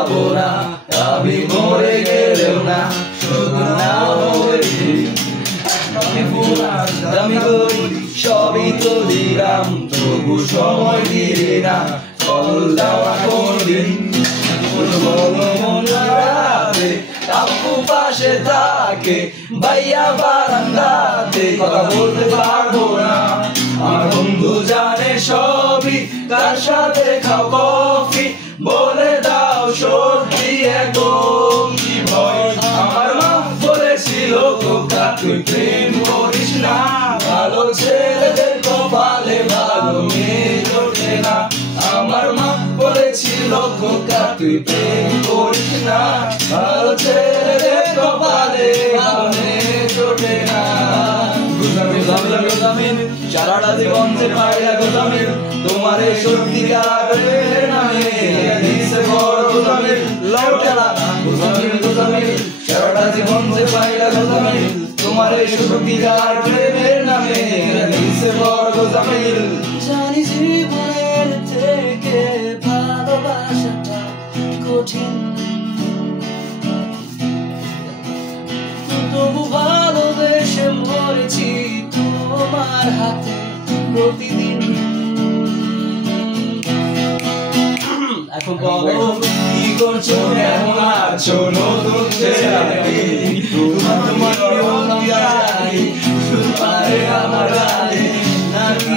পাবো না, আমি মরে গেলেও না, শুধু নাও বলি। আমি বলি সবই তো দিলাম, তবু সময় দিলি না, কল দেওয়া কোনদিন। আপু পাশে থাকে, ভাইয়া বারান্দাতে, কথা বলতে পারবো না, আমার বন্ধু জানে সবই, কার সাথে খাও কফি, বলে দাও সত্যি একদম কি ভয়। আমার মা বলেছিল খোকা তুই প্রেম করিস না, ভালো ছেলেদের কপালে ভালো মেয়ে জোটে না। আমার মা বলেছিল খোকা তুই প্রেম করিস না, ভালো ছেলেদের কপালে ভালো মেয়ে জোটে না। সারাটা জীবন যে পাইলা গোদামের, তোমারে সত্যিকার প্রেমের নামে দিছে বড় গোদামের লৌটেলা। গোদামের সারাটা জীবন যে পাইলা গোদামের, তোমারে সত্যিকার প্রেমের নামে দিছে বড় গোদামের। জানি জীবনের থেকে ভালোবাসাটা কঠিন, তবু ভালোবেসে মরেছি তোমার হাতে প্রতিদিন। এখন বলো কি করছো, কেমন আছো, নতুন ছেলে তোমার আমার গানে নাকি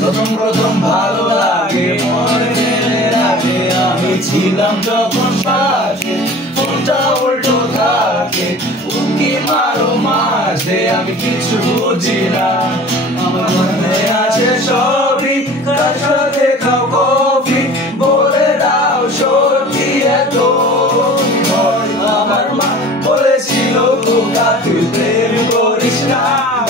প্রথম প্রথম ভালো লাগে, মনে রাখে আমি ছিলাম যখন পাশে, ফোনটা উল্টো থাকে, উকি মারো মাঝে, আমি কিছু বুঝি না, আমার মনে আছে সবই, কার সাথে খাও কফি, বলে দাও সত্যি এত ভয়। আমার মা বলেছিল খোকা তুই প্রেম করিস না,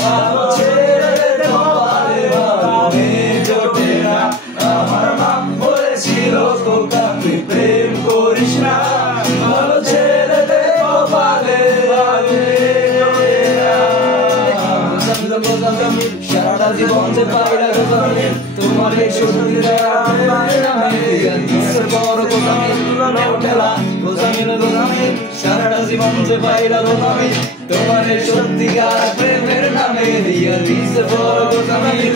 ভালো ছেলেদের কপালে ভালো মেয়ে জোটে না। আমার মা বলেছিল খোকা তুই প্রেম করিস না, ভালো ছেলেদের কপালে ভালো মেয়ে জোটে না। সারাটা জীবন যে পাইলা গোদামের, তোমার এই বড় গোদামের লৌটেলা। গোদামের সারাটা জীবন যে পাইলা গোদামের, তোমার এই সত্যিকার প্রেমের নামে দিয়া দিছে বড় গোদামের।